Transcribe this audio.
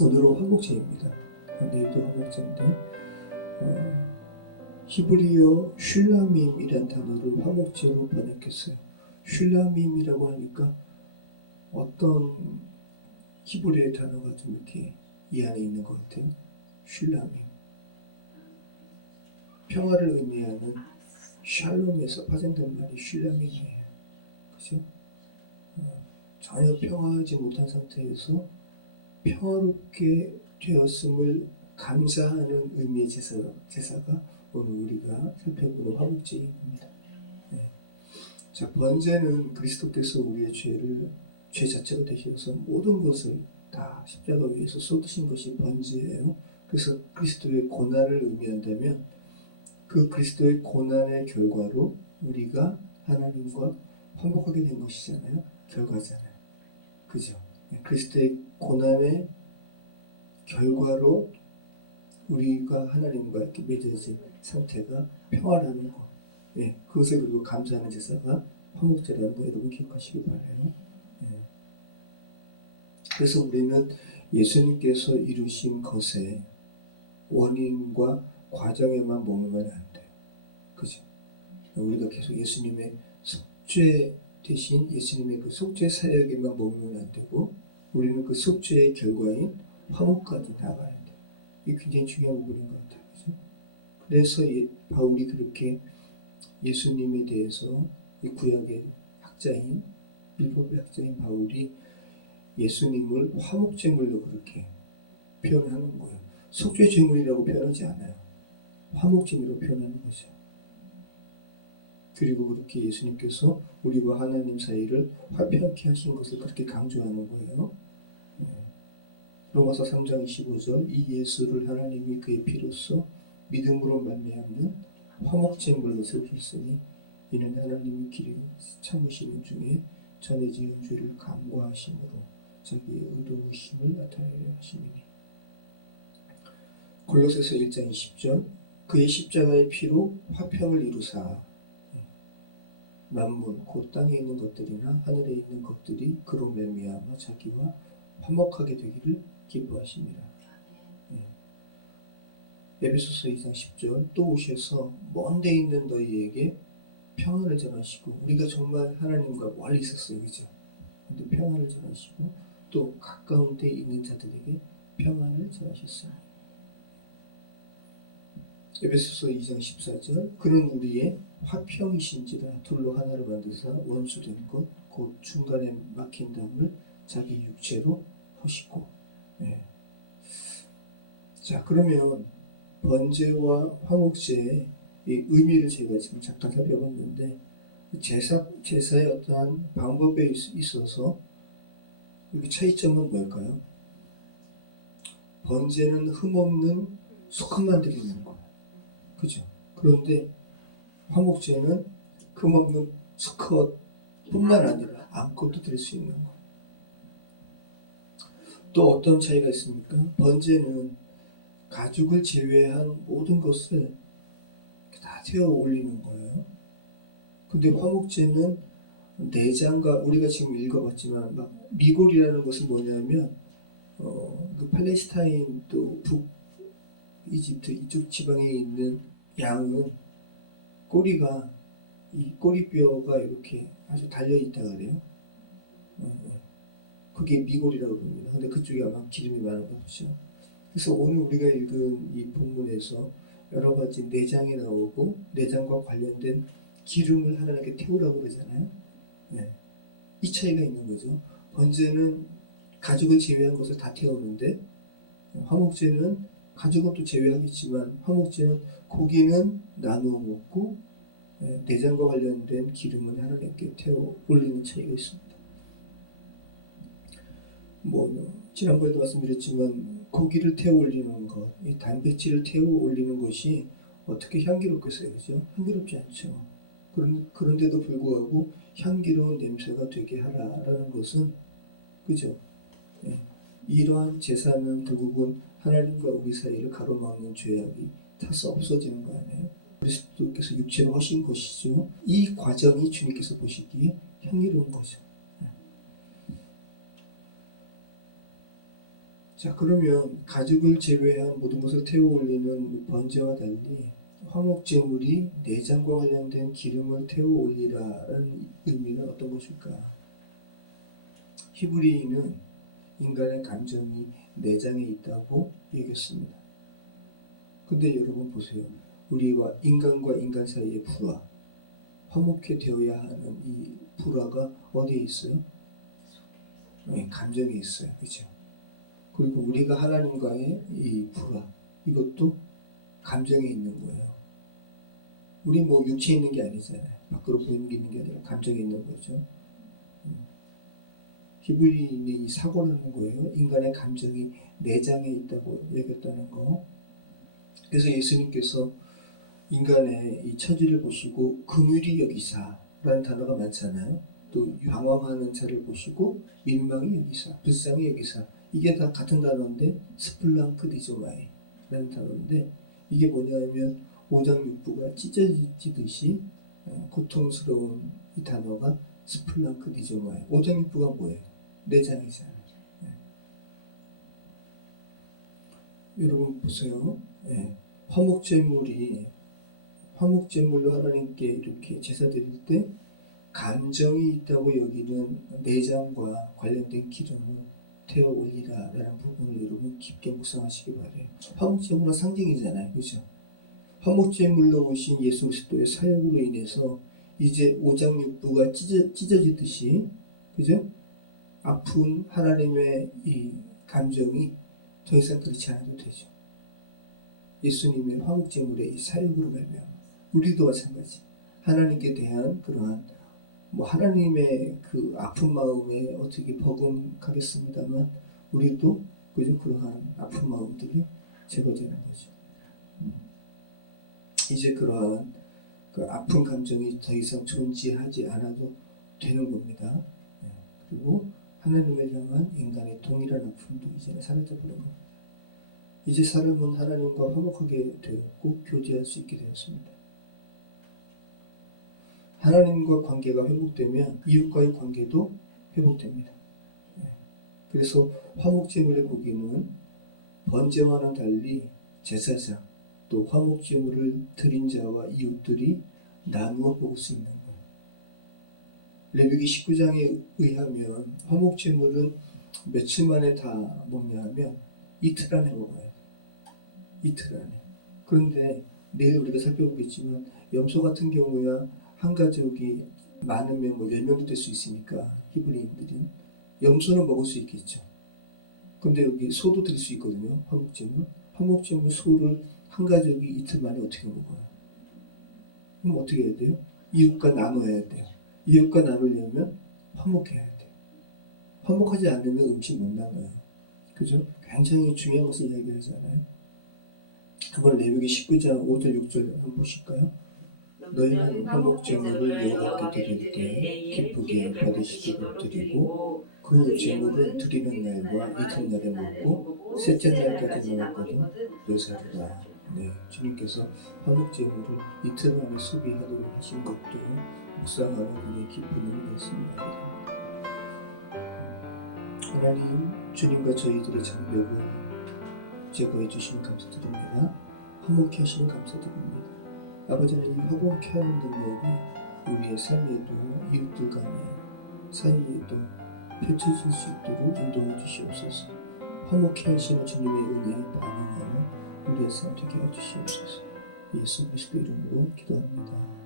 오늘은 화목제입니다. 내일도 화목제인데 히브리어 슐라밈이란 단어를 화목제로 번역했어요. 슐라밈이라고 하니까 어떤 히브리어 단어가 좀 이렇게 이 안에 있는 것 같아요. 슐라밈. 평화를 의미하는 샬롬에서 파생된 말이 슐라밈이에요. 그죠? 전혀 평화하지 못한 상태에서 평화롭게 되었음을 감사하는 의미의 제사가 오늘 우리가 살펴보는 화목제입니다. 네. 자, 번제는 그리스도께서 우리의 죄 자체가 되셔서 모든 것을 다 십자가 위에서 쏟으신 것이 번제예요. 그래서 그리스도의 고난을 의미한다면 그 그리스도의 고난의 결과로 우리가 하나님과 화목하게 된 것이잖아요. 결과잖아요. 그죠? 그리스도의 고난의 결과로 우리가 하나님과 이렇게 맺어진 상태가 평화라는 것. 예, 그것을 그리고 감사하는 제사가 화목제라는 거 여러분 기억하시기 바라요. 예. 그래서 우리는 예수님께서 이루신 것의 원인과 과정에만 머물면 안 돼요. 그죠? 우리가 계속 예수님의 속죄 대신 예수님의 그 속죄 사역에만 머물면 안 되고 우리는 그 속죄의 결과인 화목까지 나가야 돼요. 이게 굉장히 중요한 부분인 것 같아요. 그죠? 그래서 바울이 그렇게 예수님에 대해서 이 구약의 학자인 율법의 학자인 바울이 예수님을 화목제물로 그렇게 표현하는 거예요. 속죄제물이라고 표현하지 않아요. 화목제물로 표현하는 거죠. 그리고 그렇게 예수님께서 우리와 하나님 사이를 화평케 하신 것을 그렇게 강조하는 거예요. 로마서 3장 25절 이 예수를 하나님이 그의 피로써 믿음으로 말미암는 화목제물로 세우셨으니 이는 하나님의 길이 참으시는 중에 전에 지은 죄를 간과하심으로 자기의 의로우심을 나타내려 하심이니. 골로새서 1장 20절 그의 십자가의 피로 화평을 이루사 만물 곧 땅에 있는 것들이나 하늘에 있는 것들이 그로 말미암아 자기와 화목하게 되기를 기뻐하십니다. 에베소서 2장 10절 또 오셔서 먼 데 있는 너희에게 평안을 전하시고 우리가 정말 하나님과 멀리 있었어요. 그죠? 근데 평안을 전하시고 또 가까운 데 있는 자들에게 평안을 전하셨어요. 에베소서 2장 14절 그는 우리의 화평이신지라 둘로 하나를 만드사 원수된 것 곧 중간에 막힌 담을 자기 육체로 허시고. 네. 자, 그러면 번제와 화목제의 이 의미를 제가 지금 잠깐 살펴봤는데 제사의 어떠한 방법에 있어서 여기 차이점은 뭘까요? 번제는 흠없는 수컷만 드리는 거예요. 그죠? 그런데 화목제는 흠없는 수컷뿐만 아니라 암컷도 드릴 수 있는 거예요. 또 어떤 차이가 있습니까? 번제는 가죽을 제외한 모든 것을 다 태워 올리는 거예요. 근데 화목제는 내장과 우리가 지금 읽어봤지만 막 미골이라는 것은 뭐냐면 그 팔레스타인 또 북이집트 이쪽 지방에 있는 양은 꼬리가 이 꼬리뼈가 이렇게 아주 달려있다 그래요. 그게 미골이라고 합니다. 근데 그쪽에 아마 기름이 많은가 보죠. 그래서 오늘 우리가 읽은 이 본문에서 여러 가지 내장이 나오고 내장과 관련된 기름을 하나님께 태우라고 그러잖아요. 네. 이 차이가 있는 거죠. 번제는 가죽을 제외한 것을 다 태우는데 화목제는 가죽은 또 제외하겠지만 화목제는 고기는 나누어 먹고 내장과 관련된 기름은 하나님께 태워 올리는 차이가 있습니다. 지난번에도 말씀드렸지만 고기를 태워 올리는 것, 이 단백질을 태워 올리는 것이 어떻게 향기롭겠어요, 그죠? 향기롭지 않죠. 그런데도 불구하고 향기로운 냄새가 되게 하라라는 것은, 그죠? 이러한 제사는 결국은 하나님과 우리 사이를 가로막는 죄악이 타서 없어지는 거 아니에요? 그리스도께서 육체로 하신 것이죠. 이 과정이 주님께서 보시기에 향기로운 거죠. 자, 그러면 가죽을 제외한 모든 것을 태워 올리는 번제와 달리 화목제물이 내장과 관련된 기름을 태워 올리라라는 의미는 어떤 것일까? 히브리인은 인간의 감정이 내장에 있다고 얘기했습니다. 근데 여러분 보세요. 우리와 인간 사이의 불화, 화목해 되어야 하는 이 불화가 어디에 있어요? 네, 감정에 있어요. 그렇죠? 그리고 우리가 하나님과의 이 불화, 이것도 감정에 있는 거예요. 우리 뭐 육체에 있는 게 아니잖아요. 밖으로 보이는 게 있는 게 아니라 감정에 있는 거죠. 히브리인의 이 사고라는 거예요. 인간의 감정이 내장에 있다고 얘기했다는 거. 그래서 예수님께서 인간의 이 처지를 보시고 긍휼히 여기사라는 단어가 많잖아요. 또 방황하는 자를 보시고 민망히 여기사, 불쌍히 여기사, 이게 다 같은 단어인데 스플랑크디조마이라는 단어인데 이게 뭐냐면 오장육부가 찢어지듯이 고통스러운 이 단어가 스플랑크디조마이. 오장육부가 뭐예요? 내장이잖아요. 여러분 보세요. 화목제물로 하나님께 이렇게 제사 드릴 때 감정이 있다고 여기는 내장과 관련된 기름을 태워 올리라라는 부분을 여러분 깊게 묵상하시기 바래요. 화목제물은 상징이잖아요. 그죠? 화목제물로 오신 예수 그리스도의 사역으로 인해서 이제 오장육부가 찢어지듯이, 그죠? 아픈 하나님의 이 감정이 더 이상 그렇지 않아도 되죠. 예수님의 화목제물의 이 사역으로 말미암아 우리도 마찬가지. 하나님께 대한 그러한 하나님의 그 아픈 마음에 어떻게 버금가겠습니다만 우리도 그저 그러한 아픈 마음들이 제거되는 거죠. 이제 그러한 그 아픈 감정이 더 이상 존재하지 않아도 되는 겁니다. 그리고 하나님을 향한 인간의 동일한 아픔도 이제는 사라져버린 겁니다. 이제 사람은 하나님과 화목하게 되었고 교제할 수 있게 되었습니다. 하나님과 관계가 회복되면 이웃과의 관계도 회복됩니다. 그래서 화목제물의 고기는 번제와는 달리 제사장 또 화목제물을 드린 자와 이웃들이 나누어 먹을 수 있는 거예요. 레위기 19장에 의하면 화목제물은 며칠 만에 다 먹냐 하면 이틀 안에 먹어야 돼요. 이틀 안에. 그런데 내일 우리가 살펴보겠지만 염소 같은 경우야 한 가족이 많으면 10명도 될 수 있으니까 히브리인들이 염소는 먹을 수 있겠죠. 근데 여기 소도 드릴 수 있거든요. 화목제물 소를 한 가족이 이틀 만에 어떻게 먹어요? 그럼 어떻게 해야 돼요? 이웃과 나눠야 돼요. 이웃과 나누려면 화목해야 돼요. 화목하지 않으면 음식 못 나눠요. 그죠? 굉장히 중요한 것을 이야기하잖아요. 한번 레위기 19장 5절 6절 한번 보실까요? 너희는 화목제물을 여호와께 드릴 때 기쁘게 받으시도록 드리고 그 제물은 드리는 날과 이튿날에 먹고 셋째 날까지 먹었거든 묘사하라. 주님께서 화목제물을 이틀 안에 소비하도록 하신 것도 묵상하는 우리의 깊은 의미가 있습니다. 하나님, 주님과 저희들의 장벽을 제거해 주시니 감사드립니다. 화목케 하시니 감사드립니다. 아버지는 이 화목케 하는 능력이 우리의 삶에도 이웃들 간의 사이에도 펼쳐질 수 있도록 인도해 주시옵소서. 화목케 하시는 주님의 은혜에 반응하는 우리의 삶 되게 해 주시옵소서. 예수 그리스도 이름으로 기도합니다.